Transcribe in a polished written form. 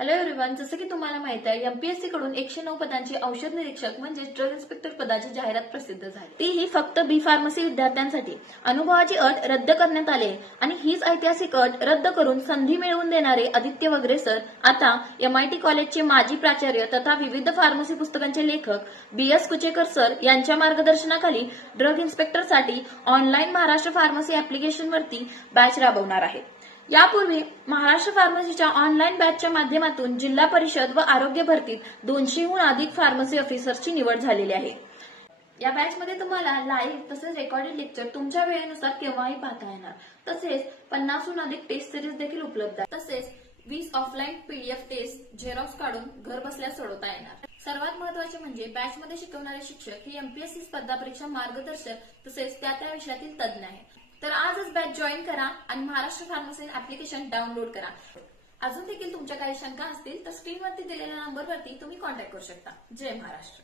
Hello everyone, जसं की तुम्हाला माहित आहे एमपीएससी कडून 109 पदांची औषध निरीक्षक म्हणजे ड्रग इन्स्पेक्टर पदाची जाहिरात प्रसिद्ध झाली। तीही फक्त बी फार्मसी विद्यार्थ्यांसाठी। अनुभवाची अट रद्द करण्यात आली आणि हीच ऐतिहासिक अट रद्द करून संधी मिळवून देणारे आदित्य वगैरे सर आता एमआयटी कॉलेजचे माजी प्राचार्य तथा विविध फार्मसी पुस्तकांचे लेखक बीएस कुचेकर सर यांच्या मार्गदर्शनाखाली ड्रग इन्स्पेक्टरसाठी ऑनलाईन महाराष्ट्र फार्मसी ऍप्लिकेशनवरती बॅच राबवणार आहेत। यापूर्वी महाराष्ट्र फार्मसीच्या ऑनलाईन बॅचच्या माध्यमातून जिल्हा परिषद व आरोग्य भरतीत 200हून अधिक फार्मसी ऑफिसरची निवड झालेली आहे। या बॅचमध्ये तुम्हाला लाईव्ह तसेच रेकॉर्डेड लेक्चर तुमच्या वेळेनुसार केव्हाही पाहता येणार। तसेच 50हून अधिक टेस्ट सिरीज देखील उपलब्ध आहे। तसेच 20 ऑफलाईन पीडीएफ टेस्ट झेरॉक्स काढून घर बसल्या सोडवता येणार। सर्वात महत्त्वाचे म्हणजे बॅचमध्ये शिकवणारे शिक्षक हे एमपीएससी स्पर्धा परीक्षा मार्गदर्शक तसेच त्या विषयातील तज्ज्ञ आहेत। तर आजच बॅच जॉईन करा आणि महाराष्ट्र फार्मसी ऍप्लिकेशन डाउनलोड करा। अजून देखील तुमच्या काही शंका असतील तर स्क्रीनवरती दिलेल्या नंबरवरती तुम्ही कॉन्टॅक्ट करू शकता। जय महाराष्ट्र।